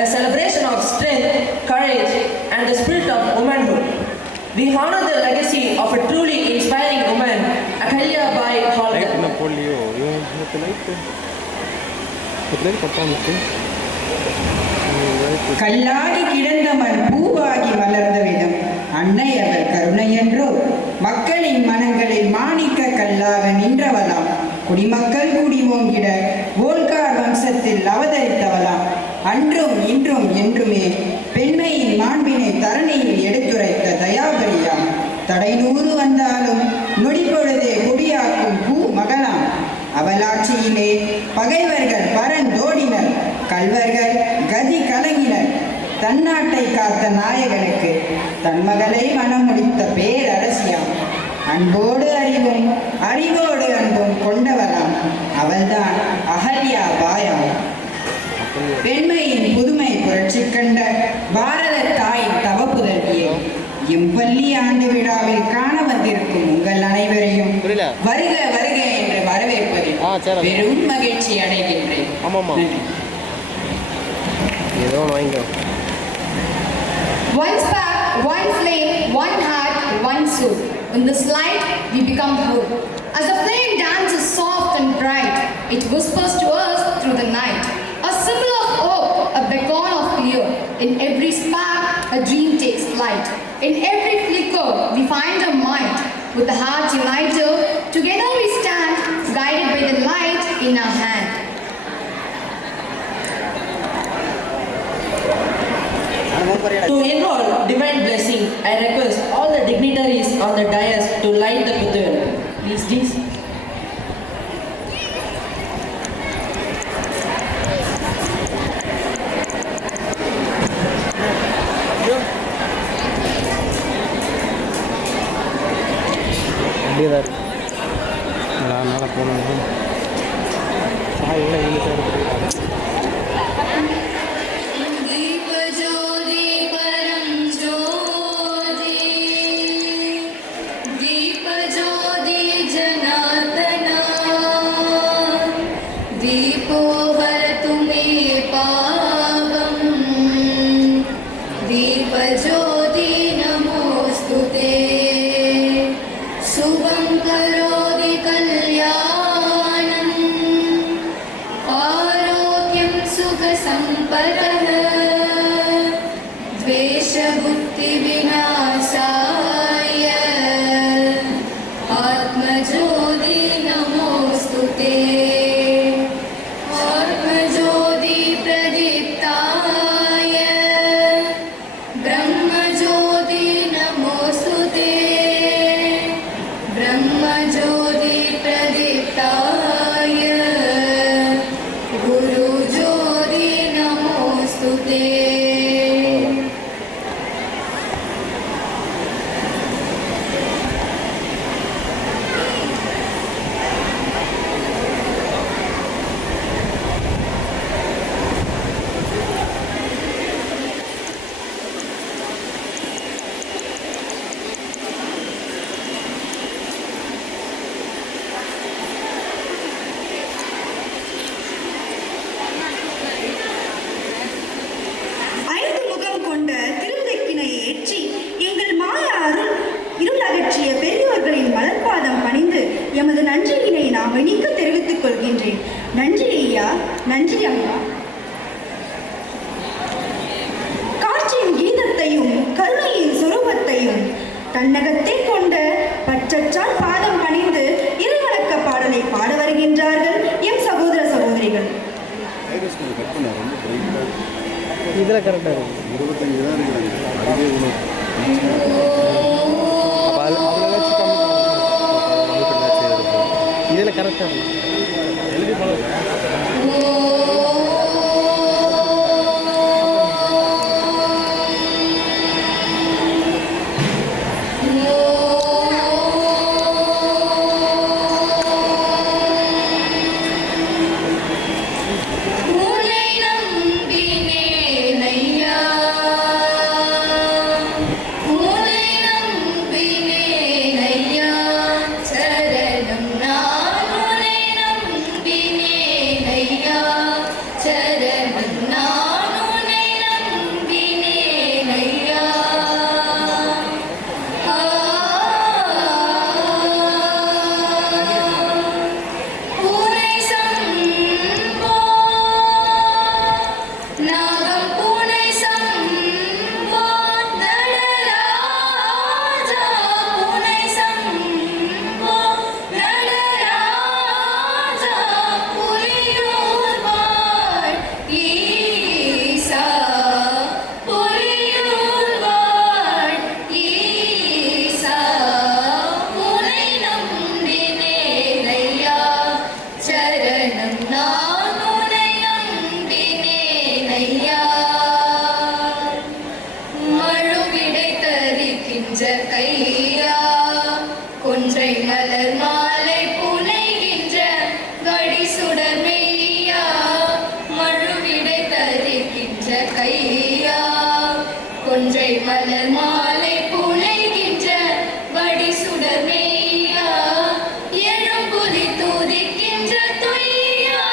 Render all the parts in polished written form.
a celebration of strength, courage, and the spirit of womanhood. We honor the legacy of a truly inspiring woman, Ahalya Bai Holkar. Kalladi கிடந்த மண் பூவாகி வளர்ந்த விதம் அன்னை அவர் கருணை என்றோ, மக்களின் மனங்களில் மாணிக்க கல்லாக நின்றவளாம், குடிமக்கள் குடிமோங்கிட ஓல்கார் வம்சத்தில் அவதரித்தவளாம், அன்றும் இன்றும் என்றுமே பெண்மையின் மாண்பினை தரணியில் எடுத்துரைத்த தயாபரியாம், தடைநூறு வந்தாலும் நொடிப்பொழுதே குடியாக்கும் பூ மகளாம். அவளாட்சியிலே பகைவர்கள் பரந்தோடினர், கல்வர்கள் கதி கலங்கினர். தன்னாட்டை காத்த நாயகனுக்கு தன் மகளை மனம் முடித்த பேரரசியாம், அன்போடு அறிவும் அறிவோடு அன்பும் கொண்டவராம், அவள்தான் அகல்யா பாயாம். பெண்மையின் புதுமை புரட்சி கண்ட பாரத தாயின் தவப்புதல்வியை எம்பள்ளி ஆண்டு விழாவில் காண வந்திருக்கும் உங்கள் அனைவரையும் வருக வருக என்று வரவேற்பதில் பெரும் மகிழ்ச்சி அடைகின்றேன். One spark, one flame, one heart, one soul. In this light, we become whole. As the flame dances soft and bright, it whispers to us through the night. A symbol of hope, a beacon of clear. In every spark, a dream takes flight. In every flicker, we find a might. With the heart united, together we stand, guided by the light in our hand. To involve divine blessing, I request all the dignitaries on the dais to light the Puttur. Please. எமது நன்றியினை நாம் இனிக்க தெரிவித்துக் கொள்கின்றேன். நன்றி ஐயா, நன்றி அம்மா. காட்சியின் கீதத்தையும் கருணையின் சுரூபத்தையும் தன்னகத்தை கொண்ட பற்றற்றால் பாதம் பணிந்து இருவணக்க பாடலை பாட வருகின்றார்கள் எம் சகோதர சகோதரிகள். இதில் கரெக்டாக 25 தான் இருக்கிறாங்க. இதில் கரெக்டாக எழுதி கையா கொன்றை மலர் மாலை புனைகின்ற வடி சுடர்மேயா எழும்புலி தூதிக்கின்ற தொய்யா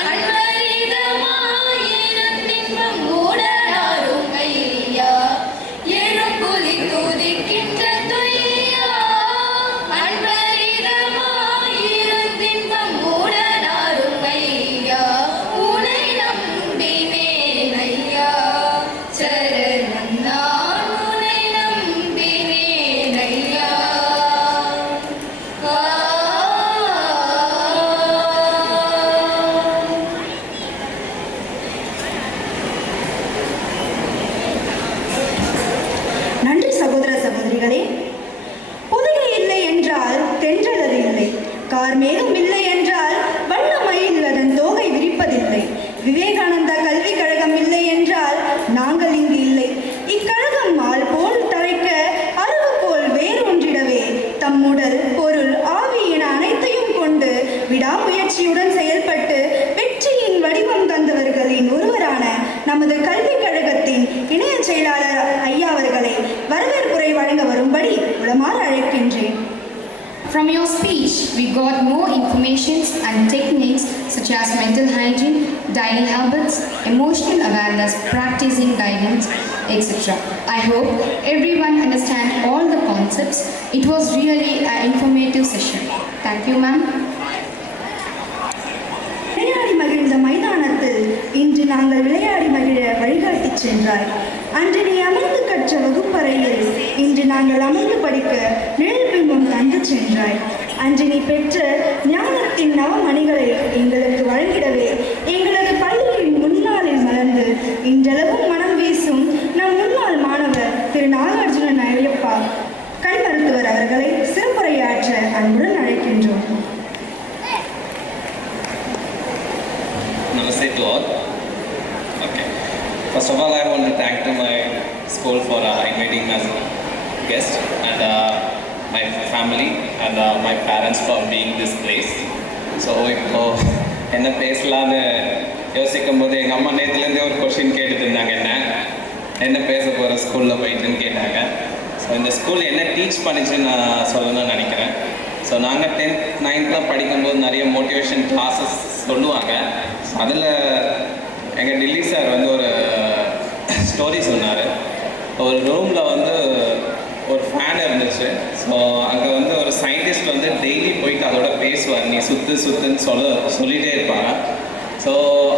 அன்பரிதமாயிரம் தின்பம் மூடனாரும் ஐயா எழும்புலி தூதிக்கின்ற தொய்யா அன்பரிதமாயிரம் தின்பம் மூடனாரும் ஐயா உனை நம்பினேன் ஐயா சரணம் நான் உனை நம்பினேன் ஐயா நன்றி சகோதர சகோதரிகளே. பொதிகை இல்லை என்றால் தென்றல் அது இல்லை, கார்மேகம் இல்லை என்றால் வண்ண மயில் அதன் தோகை விரிப்பதில்லை, விவேகானந்தா கல்விக் கழகம் இல்லை என்றால் நாங்கள் இங்கு இல்லை. இக்கழகம் ஆள் போல் தழைக்க அறிவு போல் வேரூன்றிடவே தம் உடல் பொருள் ஆவி என அனைத்தையும் கொண்டு விடாமுயற்சியுடன் செயல்பட்டு வெற்றியின் வடிவம் தந்தவர்களின் ஒருவரான நமது கல்விக் கழகத்தின் இணைய செயலாளர் ஐயா அவர்களை வரவேற்புரை வழங்க வரும்படி உளமாற அழைக்கின்றேன். From your speech, we got more informations and techniques such as mental hygiene, dining habits, emotional awareness, practicing guidance, etc. I hope everyone understands all the concepts. It was really an informative session. Thank you, ma'am. விளையாடி மகிழ்ந்த மைதானத்தில் இன்று நாங்கள் விளையாடி மகிழ வழிகாட்டிச் சென்றாய். அன்று நீ அமர்ந்து கற்ற வகுப்பறையில் இன்று நாங்கள் அமர்ந்து படிக்க நிழல் பிம்பம் தந்து சென்றாய். அன்று நீ பெற்ற ஞானத்தின் நவமணிகளை எங்களுக்கு வழங்கிடவே எங்களது பள்ளியின் முன்னாளில் மலர்ந்து இன்றளவும் மனம் வீசும் நம் முன்னாள் மாணவர் திரு நாகார்ஜுனன் ஐயப்பா கண் மருத்துவர் அவர்களை சிறப்புரையாற்ற அன்புடன் அழைக்கின்றோம். Namaste to all. Okay. First of all, I want to thank to my school for inviting me as a guest, and my family and my parents for being this place. So, இப்போ என்ன பேசலான்னு யோசிக்கும் போது எங்கள் அம்மா நேற்றுலேருந்தே ஒரு question கேட்டுட்டு இருந்தாங்க, என்ன பேச போகிற ஸ்கூலில் போயிட்டுன்னு கேட்டாங்க. ஸோ இந்த ஸ்கூல் என்ன டீச் பண்ணிச்சுன்னு நான் சொல்லணும்னு நினைக்கிறேன். ஸோ நாங்கள் 10th 9th படிக்கும்போது நிறைய மோட்டிவேஷன் கிளாஸஸ் சொல்லுவாங்க. அதில் எங்கள் டில்லி சார் வந்து ஒரு ஸ்டோரி சொன்னார். ஒரு ரூமில் வந்து ஒரு ஃபேன் இருந்துச்சு. ஸோ அங்கே வந்து ஒரு சயின்டிஸ்ட் வந்து டெய்லி போயிட்டு அதோட பேசுவார், நீ சுற்றுன்னு சொல்லிகிட்டே இருப்பாங்க. ஸோ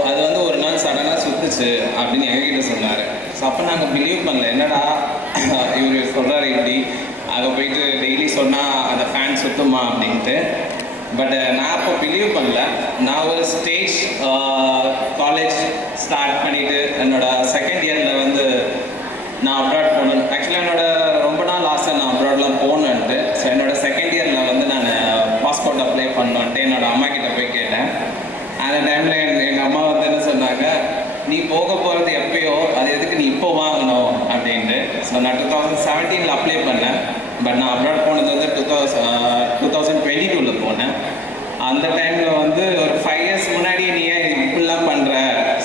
அது வந்து ஒரு நாள் சடனாக சுற்றுச்சு அப்படின்னு எங்ககிட்ட சொன்னார். ஸோ அப்போ நாங்கள் பிலீவ் பண்ணல, என்னடா இவர் சொல்கிறாரு இப்படி, அங்கே போயிட்டு டெய்லி சொன்னால் அந்த ஃபேன் சுற்றுமா அப்படின்ட்டு. பட் நான் அப்போ பிலீவ் பண்ணல. நான் ஒரு ஸ்டேஜ் காலேஜ் ஸ்டார்ட் பண்ணிவிட்டு என்னோட செகண்ட் இயரில் வந்து நான் அப்ராட் போகணும். ஆக்சுவலாக என்னோட ரொம்ப நாள் ஆசை நான் அப்ராட்லாம் போகணுன்ட்டு. ஸோ என்னோட செகண்ட் இயரில் வந்து நான் பாஸ்போர்ட் அப்ளை பண்ணோன்ட்டு என்னோட அம்மா கிட்டே போய் கேட்டேன். அந்த டைமில் எங்கள் அம்மா வந்து என்ன சொன்னாங்க, நீ போக போகிறது எப்பயோ, அது எதுக்கு நீ இப்போ வாங்கணும் அப்படின்ட்டு. ஸோ நான் 2017 அப்ளை பண்ணேன். பட் நான் அப்ராட் போனது வந்து 2022 போனேன். அந்த டைமில் வந்து ஒரு 5 years முன்னாடி நீ ஏன் இப்படிலாம் பண்ணுற,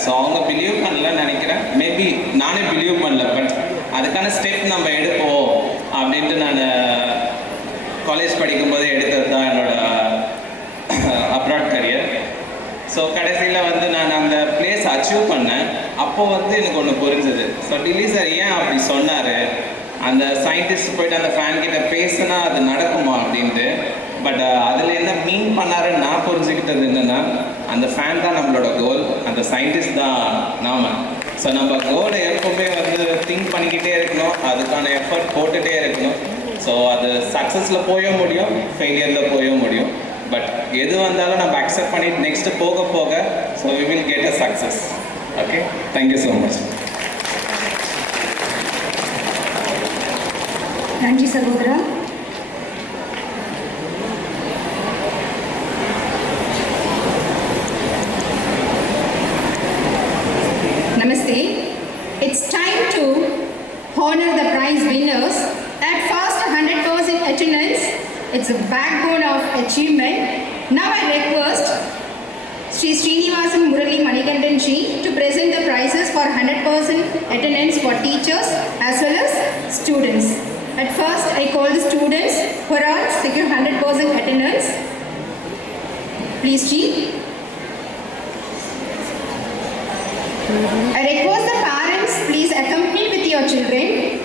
ஸோ அவங்க பிலீவ் பண்ணலன்னு நினைக்கிறேன். மேபி நானே பிலீவ் பண்ணல, பட் அதுக்கான ஸ்டெப் நம்ம எடுப்போம் அப்படின்ட்டு நான் காலேஜ் படிக்கும்போதே எடுத்தது தான் என்னோட அப்ராட் கரியர். ஸோ கடைசியில் வந்து நான் அந்த பிளேஸ் அச்சீவ் பண்ணேன். அப்போது வந்து எனக்கு ஒன்று புரிஞ்சுது. ஸோ டில்லி சார் ஏன் அப்படி சொன்னார், அந்த சயின்டிஸ்ட் போயிட்டு அந்த ஃபேன் கிட்ட பேசுனா அது நடக்குமா அப்படின்ட்டு. பட் அதில் என்ன மீன் பண்ணாருன்னு நான் புரிஞ்சுக்கிட்டது என்னென்னா, அந்த ஃபேன் தான் நம்மளோட கோல், அந்த சயின்டிஸ்ட் தான் நாம. ஸோ நம்ம கோலை எப்பவுமே வந்து திங்க் பண்ணிக்கிட்டே இருக்கணும், அதுக்கான எஃபர்ட் போட்டுகிட்டே இருக்கணும். ஸோ அது சக்ஸஸில் போய முடியும், ஃபெயிலியரில் போய முடியும். பட் எது வந்தாலும் நம்ம அக்செப்ட் பண்ணிட்டு நெக்ஸ்ட் போக போக so we will get a success. Okay, thank you so much. நன்றி சகோதரா. Namaste. It's time to honor the prize winners. At first, 100% attendance. It's a backbone of achievement. Now I request Sri Srinivasan Murali Manikandan Ji to present the prizes for 100% attendance for teachers as well as students. At first, I call the students who are secure 100% attendance. Please, Ji. I request the parents, please accompany with your children.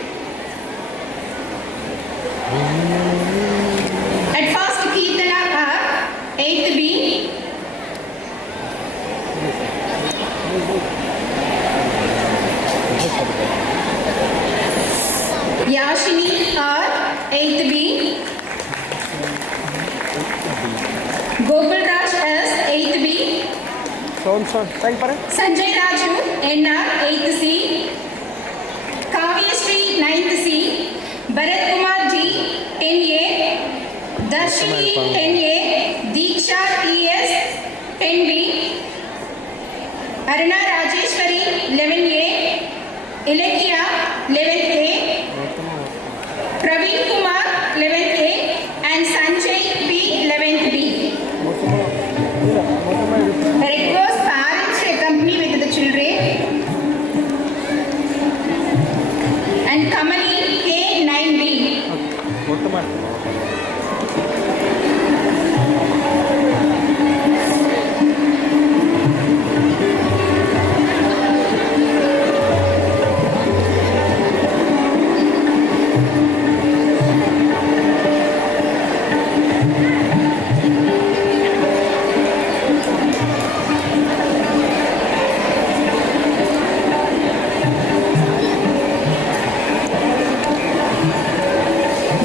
At first, Kirtana are 8th B. Yashini are 8th B. Gopal Raj is 8th B. Sanjay Raju NR 8th C. Kavya Sri 9th C. Bharat Kumar Ji 10A. Darshini 10A. Deeksha TS 10B. Aruna Rajeshwari 11A. Ilakya 11A. Praveen Kumar 11A and Sanjay B 11th B. I request parents to accompany with the children. And Kamali K 9B.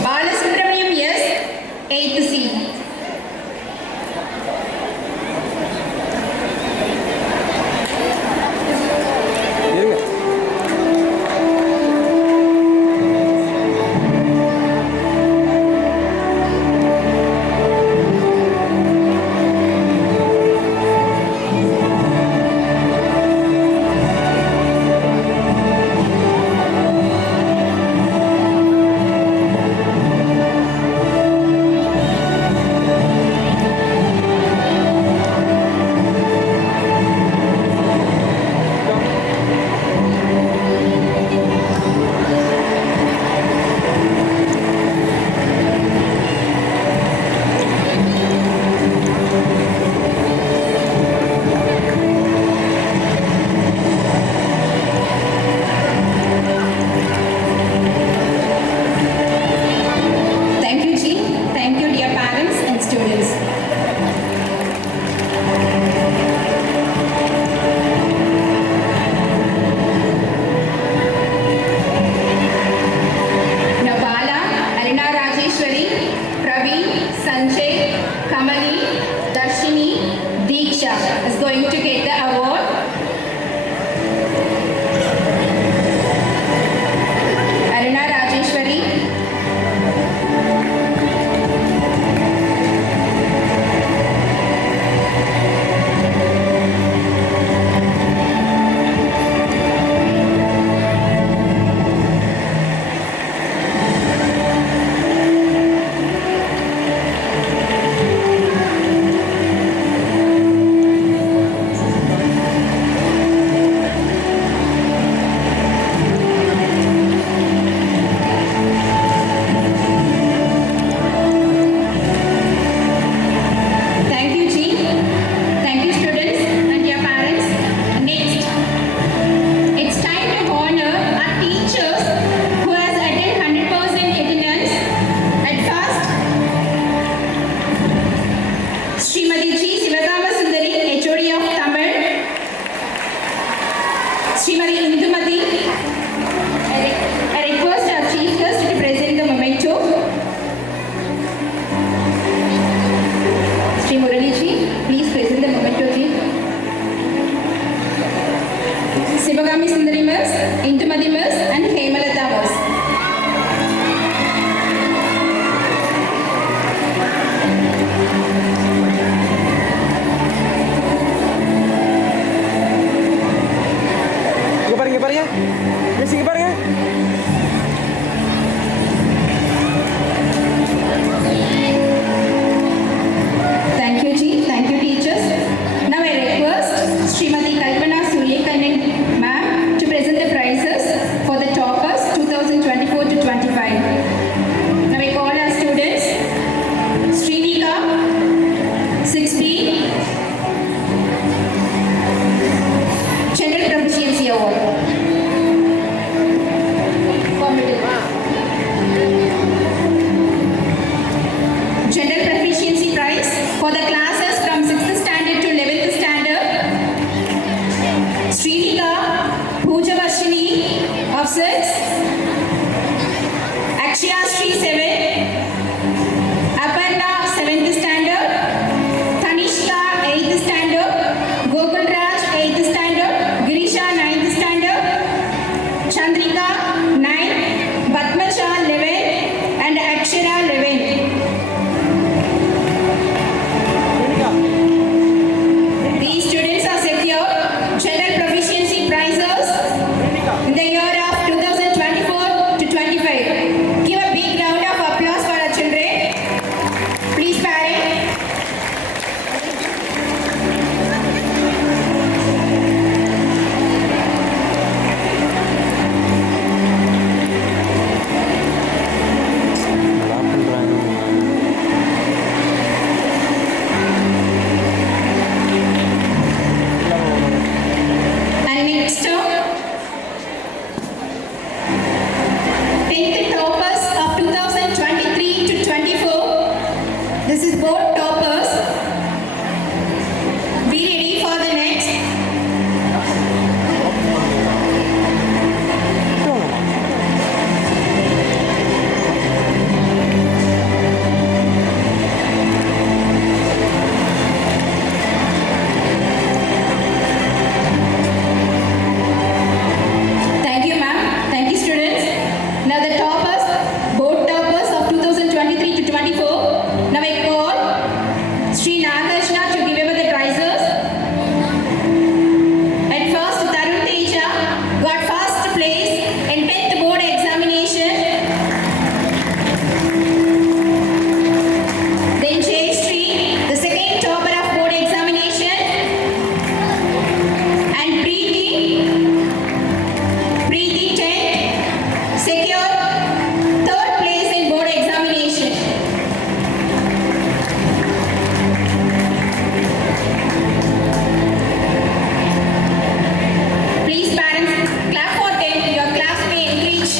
Balasubramaniam yes, 8th C. Thank you, Ji. Thank you, dear parents and students. Now, Bala, Aruna Rajeshwari, Praveen, Sanjay, Kamali, Darshini, Deeksha is going to get the award. Aruna Rajeshwari. Thank you, Ji. Thank you, students and your parents. Next, it's time to honor our teachers who has attended 100% attendance. At first, Srimati G. Sivagama Sundari, HOD of Tamil. Srimati Indumati. I request our chief guest to present the memento. Sri Murali Ji, please present the memento Ji. Sivagami Sundari Miss, Indumati Miss and Hemalata Miss. Thank you, Ji. Thank you, teachers. Now I Punjavarshini of 6th, Akshaya Sri 7th, Aparna 7th standard, Tanishka 8th standard, Gokul Raj 8th standard, Girisha 9th standard, Chandrika 9th, Padmaja 11th, and Akshara 11th. These students are secured general proficiency prizes in the year of 2024 to 25. Give a big round of applause for our children. Please, parents. And next, 10th toppers of 2023 to 24. This is board toppers. Be ready for the next. Thank you, ma'am. Thank you, students. Now the toppers, board toppers of 2023 to 24. Now I call Sri Nagarjuna to give away the prizes. At first, Tarun Teja got first place in 10th board examination. Then Jay Sri, the second topper of board examination. And Preeti 10th, secured 3rd place in board examination. Please, parents, clap for them. Your claps may encourage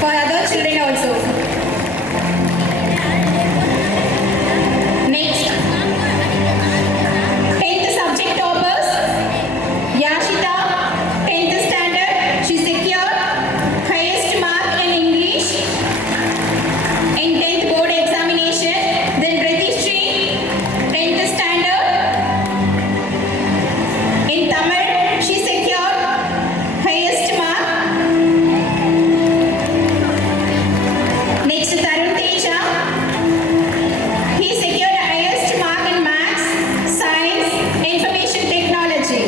for other children also. Next, 10th subject toppers. Yashita, 10th standard, she secured highest mark in English in 10th board examination. Then Pratishri, 10th standard, in Tamil, she secured highest mark. Next, Tarun Teja, he secured the highest mark in maths, science, information technology.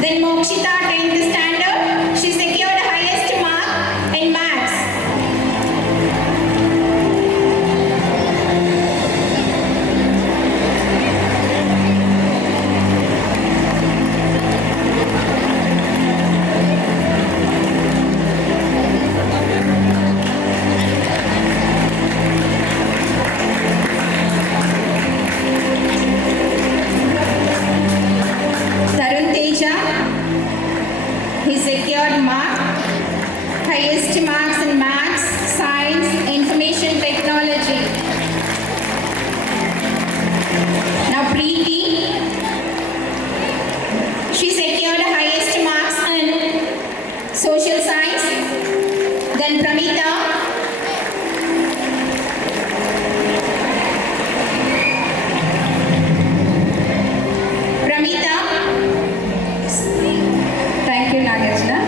Then Mokshita, 10th standard, she secured the highest mark in maths. Tarun Teja, he secured highest marks in maths, science, information technology. Now Preeti, she secured the highest marks in social science. Then Pramita, thank you, Nagarjuna.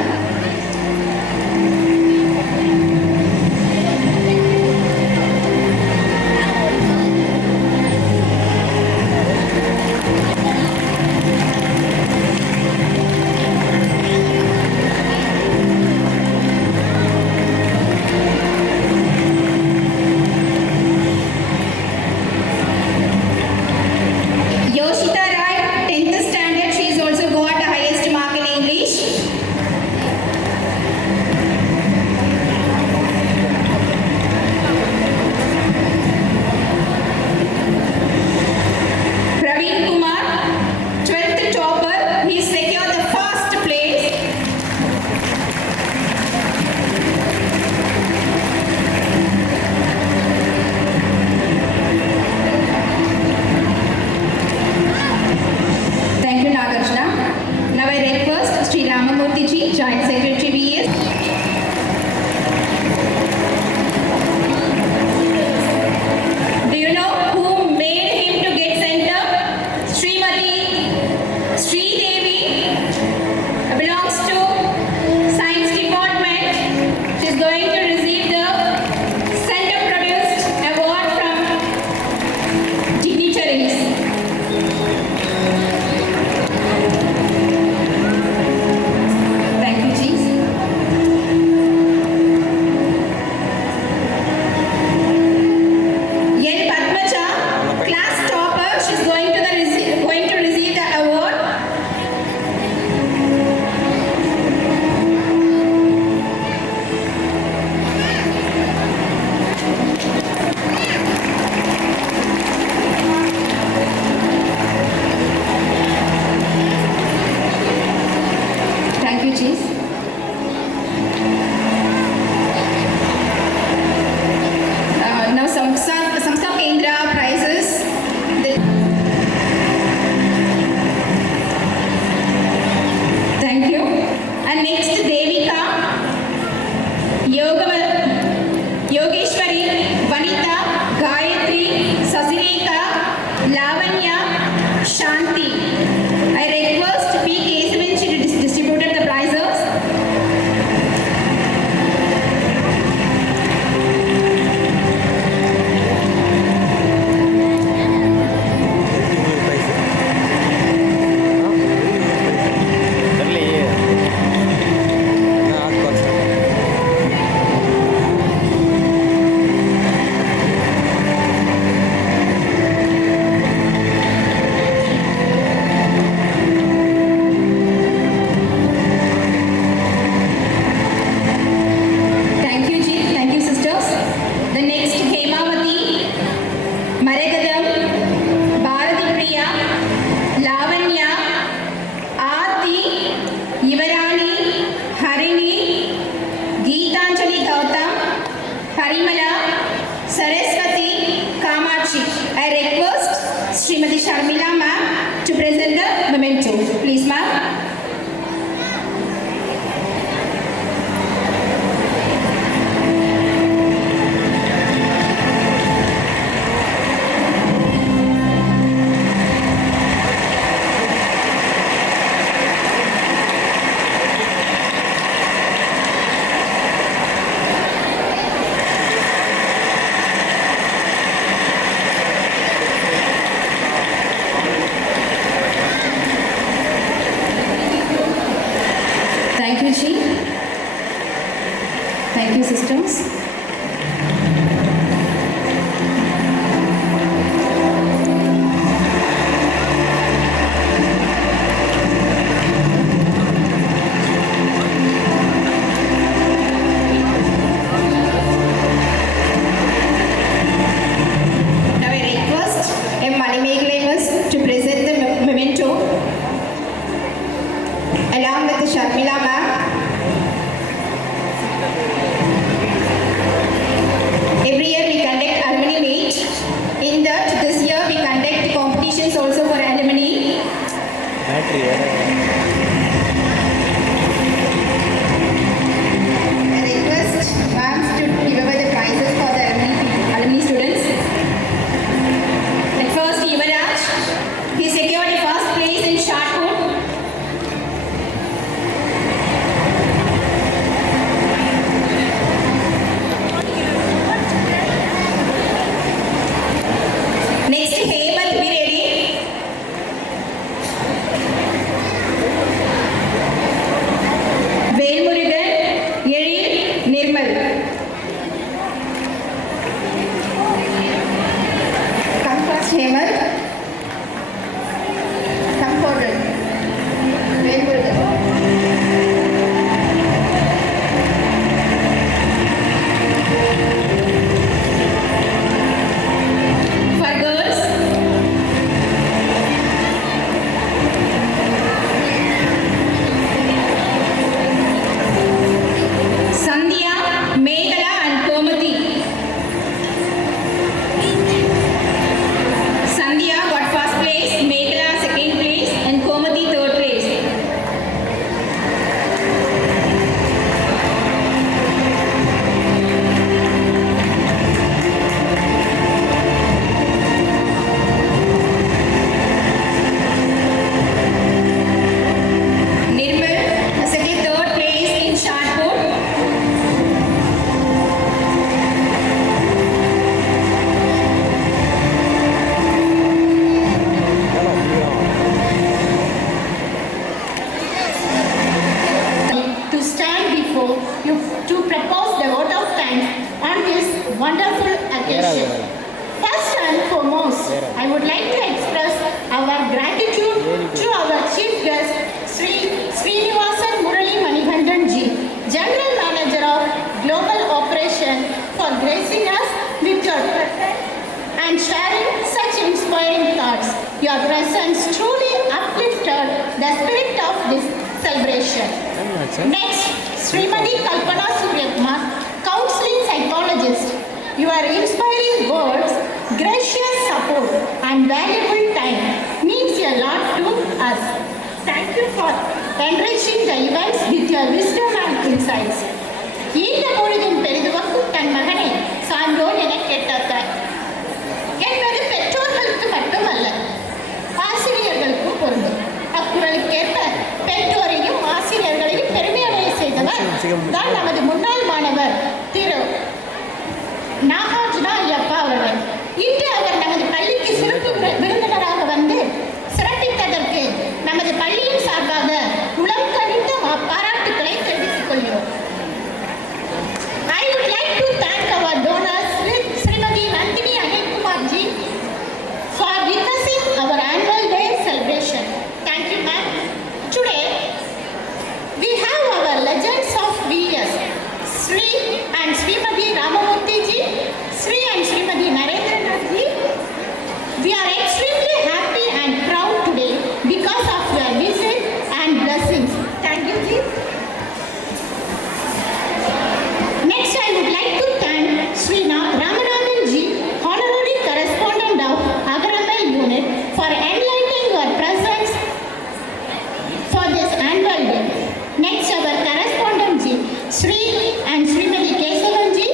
systems. Now I request M. Manimegalas to present the memento along with the Sharmila ma'am. Every year we conduct alumni meet. In that, this year we conduct competitions also for alumni. I request ma'am to give away the prizes for the alumni students. At first, Yuvaraj, he secured the first place in shot put. Next, Hemant, be ready. Velmurugan, Yeril, Nirmal. Come first, Hemant. Come forward. Velmurugan. For girls, Sandhya, Meghala and Komati. Sandhya got first place, Meghala second place and Komati third place. Nirmal second third place in shot put. To stand before you to propose the vote of thanks on this wonderful occasion. First and foremost, I would like to express our gratitude to our chief guest, Sri Srinivasan Murali Manikandan ji, General Manager of Global Operation, for gracing us with your presence and sharing such inspiring thoughts. Your presence truly uplifted the spirit of this celebration. Next, Srimati Kalpana Suryakumar, counseling psychologist. Your inspiring words, gracious support and valuable time means a lot to us. Thank you for enriching the events with your wisdom and insights. இந்த பொழுதின் பெரிதுவக்கும் தன் மகனை சான்றோர் என கேட்டார் என்பது பெற்றோர்களுக்கு மட்டுமல்ல, ஆசிரியர்களுக்கும் பொருந்தும். அக்குறளுக்கேற்ப பெற்றோரையும் ஆசிரியர்களையும் பெருமையடைய செய்தவர் தான் நமது முன்னாள் மாணவர் திரு நாகார்ஜுனா ஐயப்பா அவர்கள். இன்று அவர் நமது பள்ளிக்கு சிறப்பு விருந்தினராக வந்து சிறப்பித்ததற்கு நமது பள்ளியின் சார்பாக உளம் கனிந்த பாராட்டுக்களை தெரிவித்துக் கொள்கிறோம். I would like to thank our donors, Srimati Nandini Anilkumar ji, for witnessing our annual day celebration. Thank you, ma'am. Today, we have our legends of VS, Sri and Srimati Ramamurthy ji, Sri and Srimati Narendra Nath ji. We are extremely happy and proud today because of your visit and blessings. Thank you, ji. Next, I would like to thank Sri Ramanathan ji, Honorary Correspondent of Agaramal Unit, for enlightening your presence for this annual day. Next, our correspondent ji, Sri and Srimati Kesavan ji,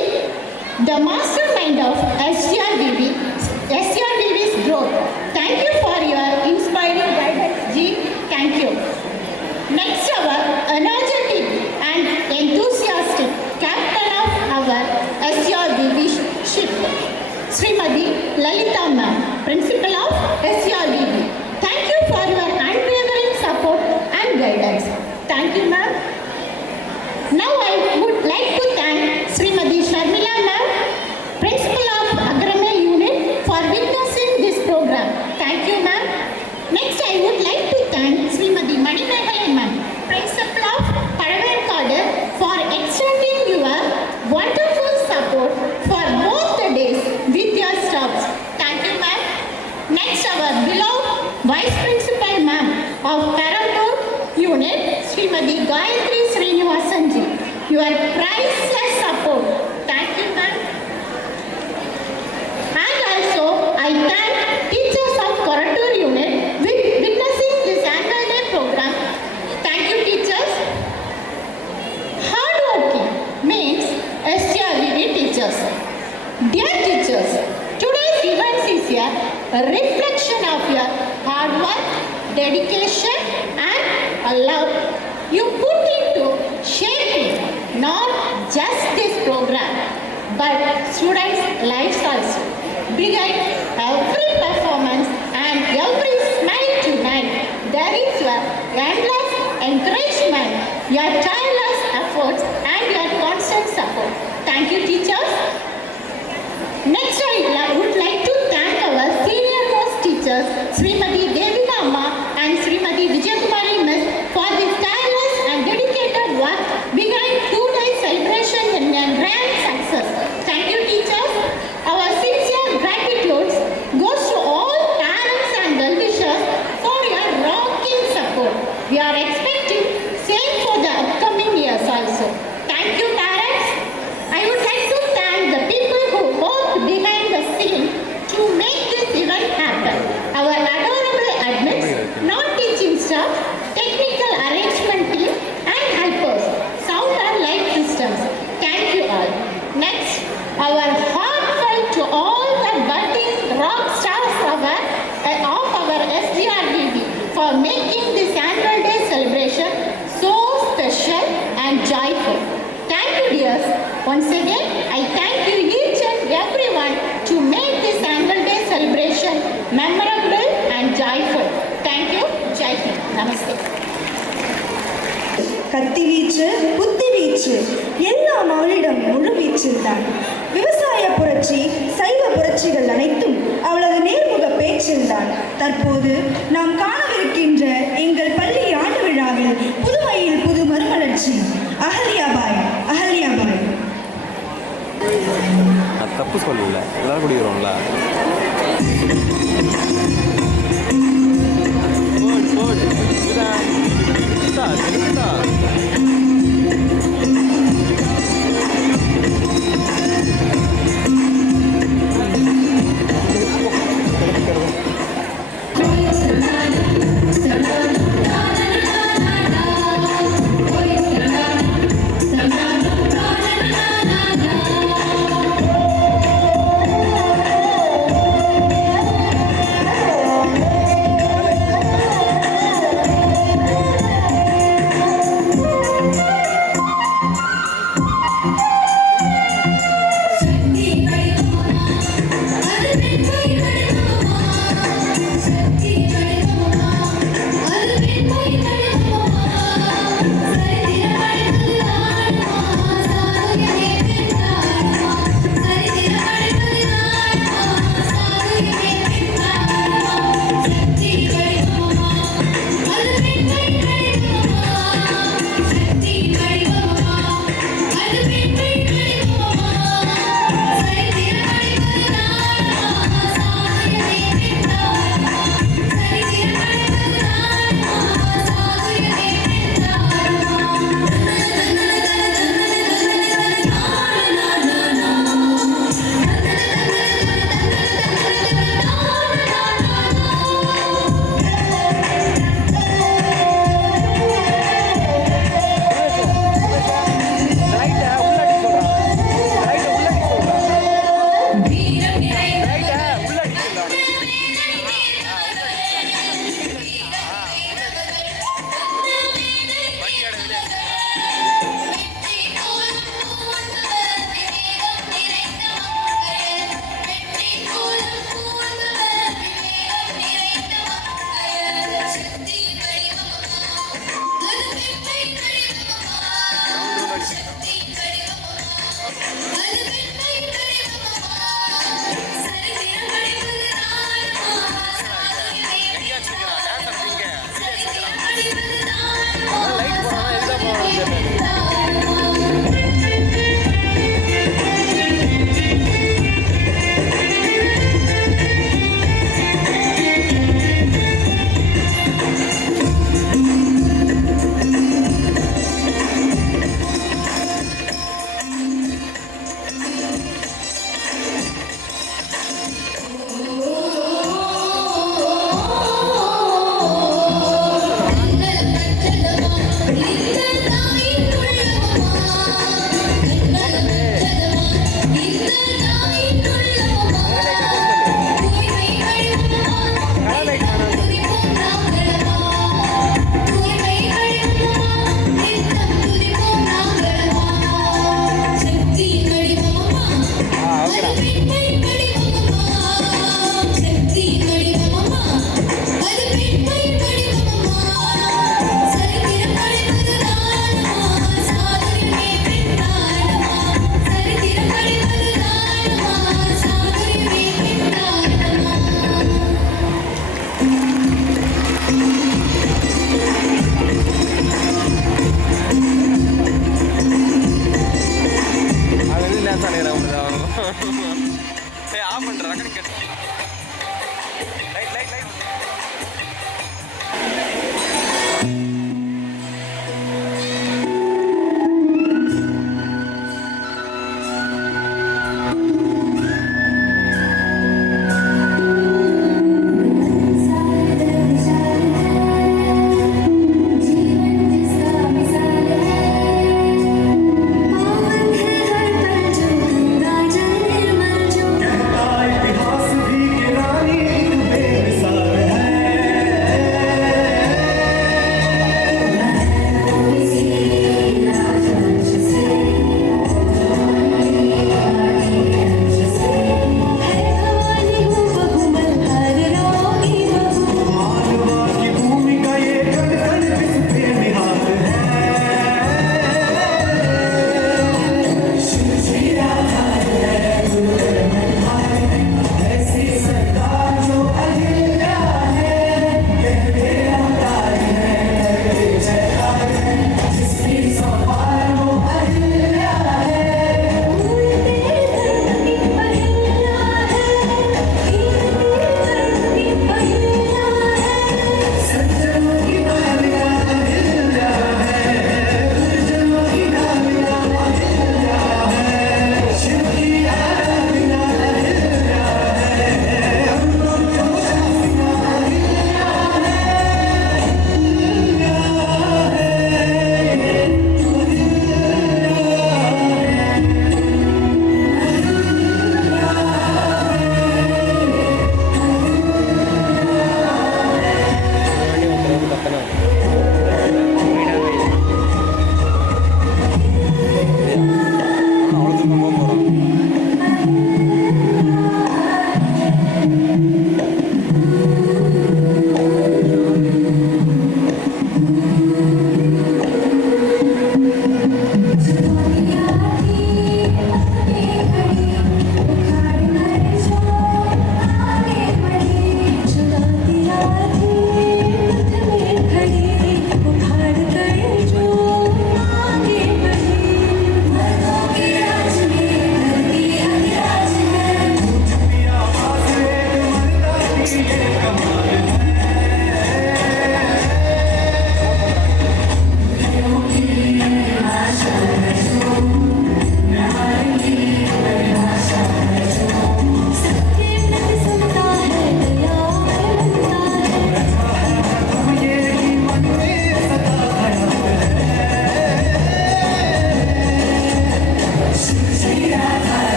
the mastermind of SRVV's growth. Thank you for your inspiring guidance, ji. Thank you. Next, our energetic and enthusiastic captain of our SRVV ship, Srimati Lalita ma'am, principal of SRVV. Thank you for your unwavering support and guidance. Thank you, ma'am. Now I would like to thank Sri Srimati Gayatri Srinivasanji. Your priceless support. Thank you, ma'am. And also, I thank teachers of Korattur unit with witnessing this annual day program. Thank you, teachers. Hardworking means STRVV teachers. Dear teachers, today's event is a reflection of your hard work, dedication, and love you put into shaping not just this program, but students' lives also. Behind every performance and every smile tonight, there is your endless encouragement, your tireless efforts, and your constant support. Thank you, teachers. Next, I would like to thank our senior most teachers, Srimati Devika Amma and Srimati Vijayakumari Miss, for this tireless and dedicated work behind 2-day celebration and a grand success. Thank you, teachers. Our sincere gratitude goes to all parents and well-wishers for your rocking support. We are expecting same for the upcoming years also. Thank you, parents. I would like to thank the people who worked behind the scene to make this event happen. Our adorable admins, non-teaching staff, technical arrangement team, and helpers, sound and light systems. Thank you all. Next, our heartfelt to all the budding rock stars of our SGRVB for making this annual day celebration so special and joyful. Thank you, dears. Once again, I thank you each and everyone to make this annual day celebration memorable and joyful. Thank you. Jai Hind. Namaste. கத்தி வீச்சு புத்தி வீச்சு எல்லாம் அவளிடம் முழு வீச்சில் தான். விவசாய புரட்சி சைவ புரட்சிகள் அனைத்தும் அவளது நேர்முக பேச்சில் தான். தற்போது நாம் காணவிருக்கின்ற எங்கள் பள்ளி ஆண்டு விழாவில் புதுமையில் புது மறுமலர்ச்சி. அகல்யாபாய் அகல்யாபாய். தப்பு சொல்லல, எல்லாரும் குடிக்கிறோம்ல.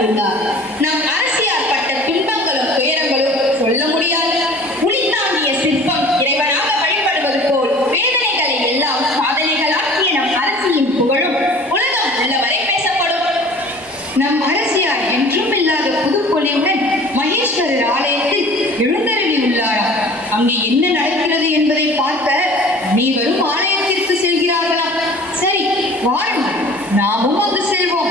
வந்துள்ளார். நம் அரசியார் பட்ட துன்பங்களும் துயரங்களும் சொல்ல முடியாது. உளி தாங்கிய சிற்பம் இறைவனாக வழிபடுவது போல் வேதனைகளை எல்லாம் சாதனைகளாக்கிய நம் அரசியின் புகழும் உலகம் உள்ளவரை பேசப்படும். நம் அரசியார் என்றும் இல்லாத புதுப்பொலிவுடன் மகேஸ்வரர் ஆலயத்தில் எழுந்தருளி உள்ளாராம். அங்கே என்ன நடக்கிறது என்பதை பார்க்க அனைவரும் ஆலயத்திற்கு செல்கிறார்களாம். சரி, வாருங்கள், நாமும் அங்கு செல்வோம்.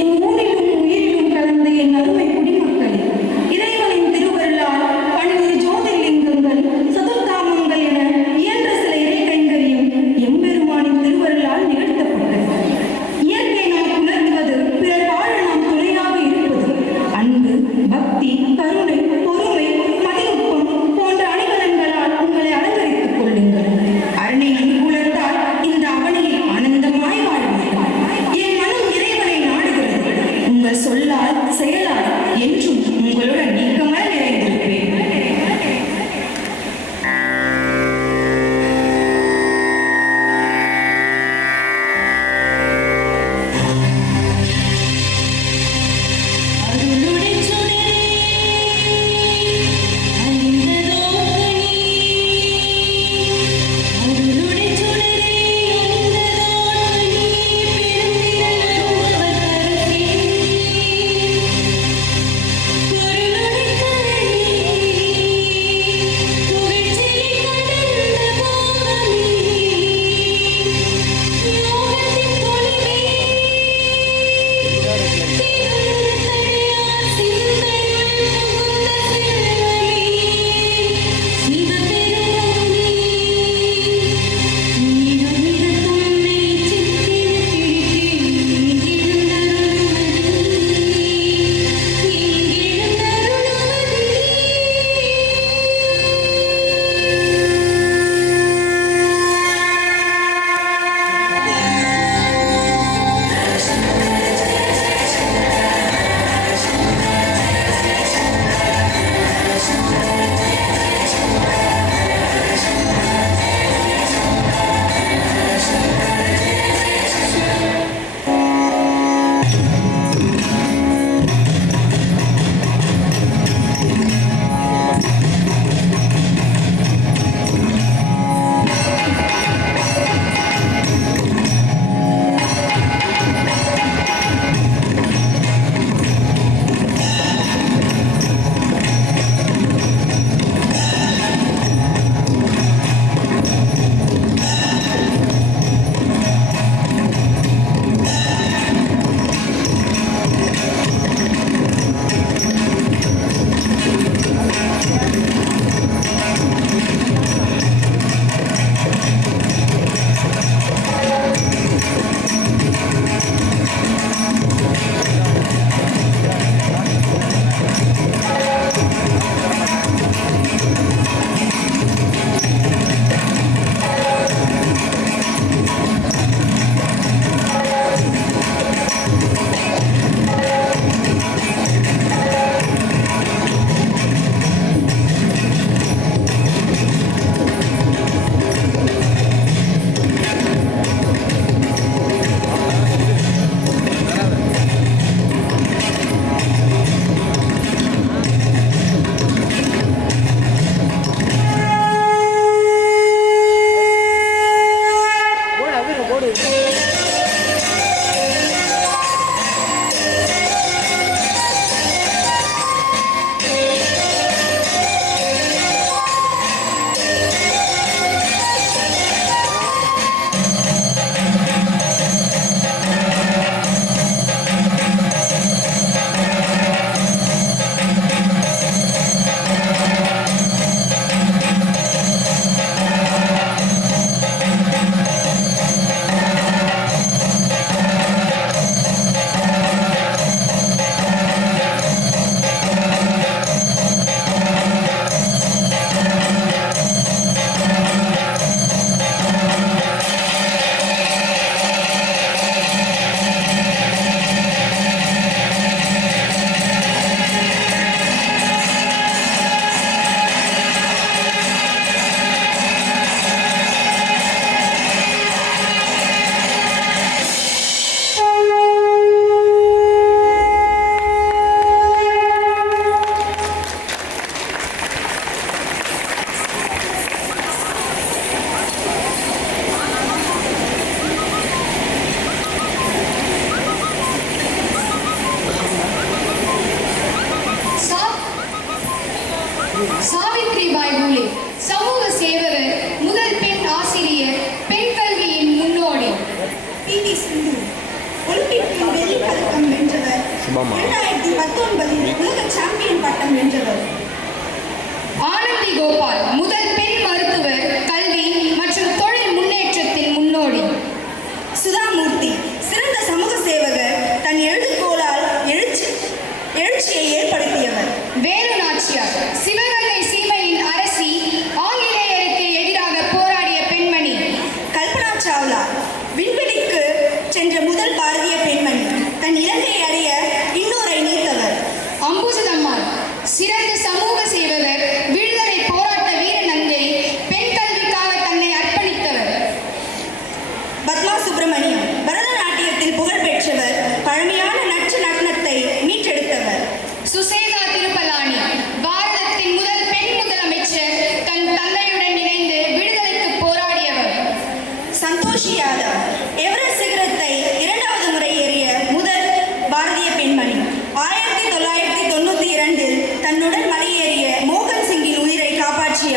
என் ஊரிலும் உயிரிலும் கலந்த என் அருமை குடிமக்களே, இறைவனின் திருவருளால் பன்னிரு ஜோதிர்லிங்கங்கள் சதுர்தாமங்கள் என இயன்ற சில இறை கைங்கரியம் எம்பெருமானின் திருவருளால் நிகழ்த்தப்பட்டது. இயற்கை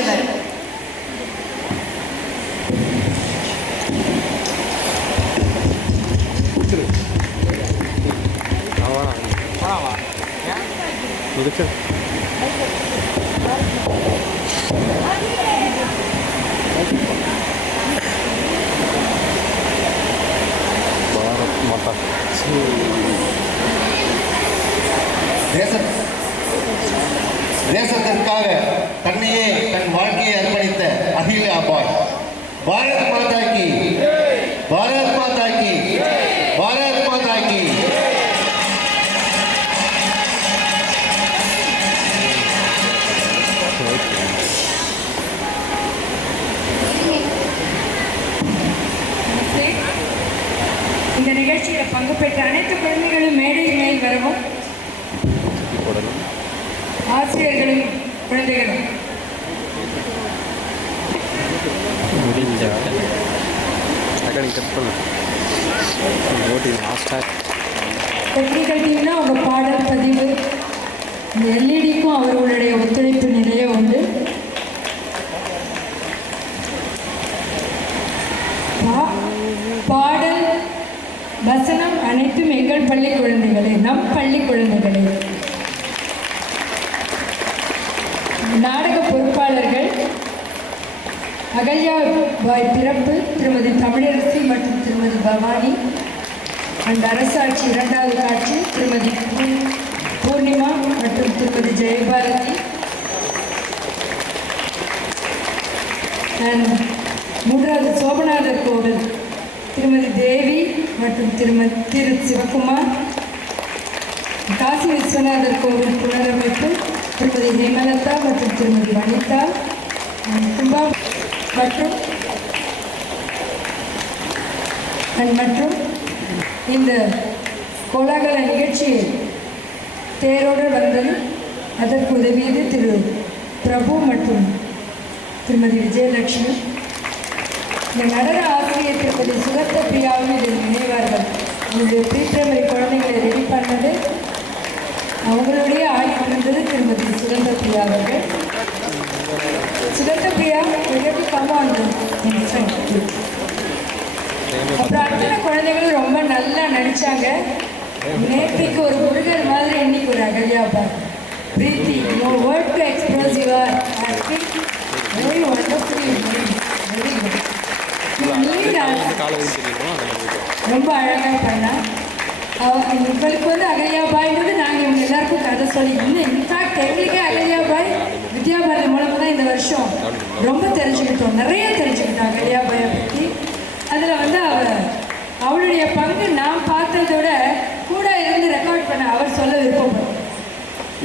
ஆற்றியவர். தேசத்திற்காக தன்னையே தன் வாழ்க்கையை அர்ப்பணித்த அகில்யா பாய். பாரத் மாதா கி, பாரத் மாதா கி, பாரத் மாதா கி. இந்த நிகழ்ச்சியில் பங்கு பெற்ற அனைத்து குழந்தைகளும் மேடையின் மேல் வரவும். ஆசிரியர்களும் குழந்தைகளும் டெக்னிக்கல் டீம்னா அவங்க பாடல் பதிவு, இந்த எல்இடிக்கும் அவர்களுடைய ஒத்துழைப்பு நிறைய உண்டு. பாடல் வசனம் அனைத்தும் எங்கள் பள்ளி குழந்தைகளே, நம் பள்ளி குழந்தைகளே. நாடக பொறுப்பாளர்கள் அகல்யா பாய் பிறப்பு திருமதி தமிழரசி மற்றும் திருமதி பவானி. அந்த அரசாட்சி இரண்டாவது காட்சி திருமதி பூர்ணிமா மற்றும் திருமதி ஜெயபாரதி. அண்ட் மூன்றாவது சோபநாதர் கோவில் திருமதி தேவி மற்றும் திரு சிவகுமார். காசி விஸ்வநாதர் கோவில் புனரமைப்பு திருமதி ஹேமலதா மற்றும் திருமதி வனிதா. கும்பா மற்றும் இந்த கோலாகல நிகழ்ச்சியை தேரோடு வந்தது அதற்கு உதவியது திரு பிரபு மற்றும் திருமதி விஜயலட்சுமி. இந்த நடன ஆசிரியர் திருமதி சுகத்த பிரியாவும் இதில் நினைவார்கள். அவங்களுடைய ப்ரீ பிரைமரி குழந்தைகளை ரெடி பண்ணது, அவங்களுடைய ஆய்வு வந்தது திருமதி சுகந்த பிரியா அவர்கள். சுகந்த பிரியா அப்புறம் அத்தனை குழந்தைகளும் ரொம்ப நல்லா நடித்தாங்க. நேற்றுக்கு ஒரு முருகர் மாதிரி இன்னைக்கு ஒரு Ahalya Bai. Preethi, no word to express your acting, very wonderfully, very good. ரொம்ப அழகாக பண்ணா. உங்களுக்கு வந்து அகல்யா பாய்ன்றது நாங்கள் இவங்க எல்லாருக்கும் கதை சொல்லி இன்னும் இன்ஃபேக்ட் எங்களுக்கே அகல்யா பாய் வித்யாபாரதி மூலமாக தான் இந்த வருஷம் ரொம்ப தெரிஞ்சுக்கிட்டோம், நிறைய தெரிஞ்சுக்கிட்டோம் அகல்யா பாயை பற்றி. அதில் வந்து அவளுடைய பங்கு நான் பார்த்ததோட கூட இருந்து ரெக்கார்ட் பண்ண அவர் சொல்ல விருப்பப்படும்.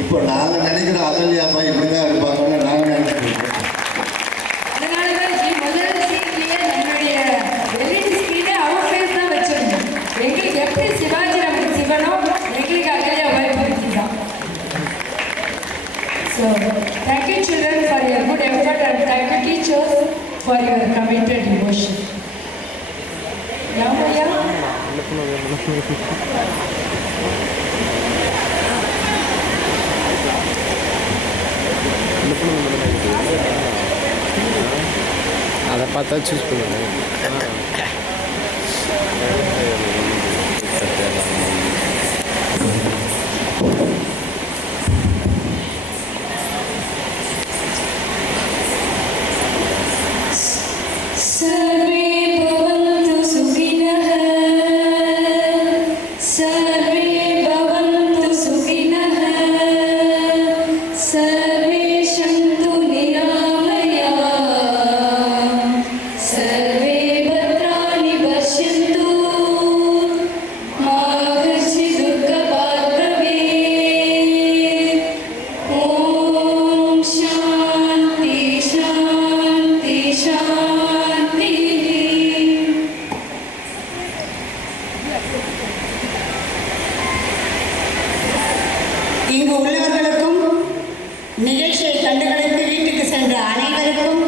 இப்போ நாங்கள் நினைக்கிற அகல்யா பாய் இப்படி தான் இருப்பாங்கன்னு நாங்கள் நினைக்கிறோம். அதனால தான் முதல் சீட்லேயே நம்மளுடைய எல்இடி ஸ்க்ரீனே அவர் ஃபேஸ் தான் வச்சிருந்தோம். எங்களுக்கு எப்படி சிவாஜி நமக்கு சிவனோ எங்களுக்கு அகல்யா பாய் பற்றி தான். So thank you children for your good effort and thank you teachers for your committed devotion. யாமையா அதை பார்த்தா சூஸ் பண்ணுவேன். இங்கு உள்ளவர்களுக்கும் நிகழ்ச்சியை கண்டுகளித்து வீட்டுக்கு சென்ற அனைவருக்கும்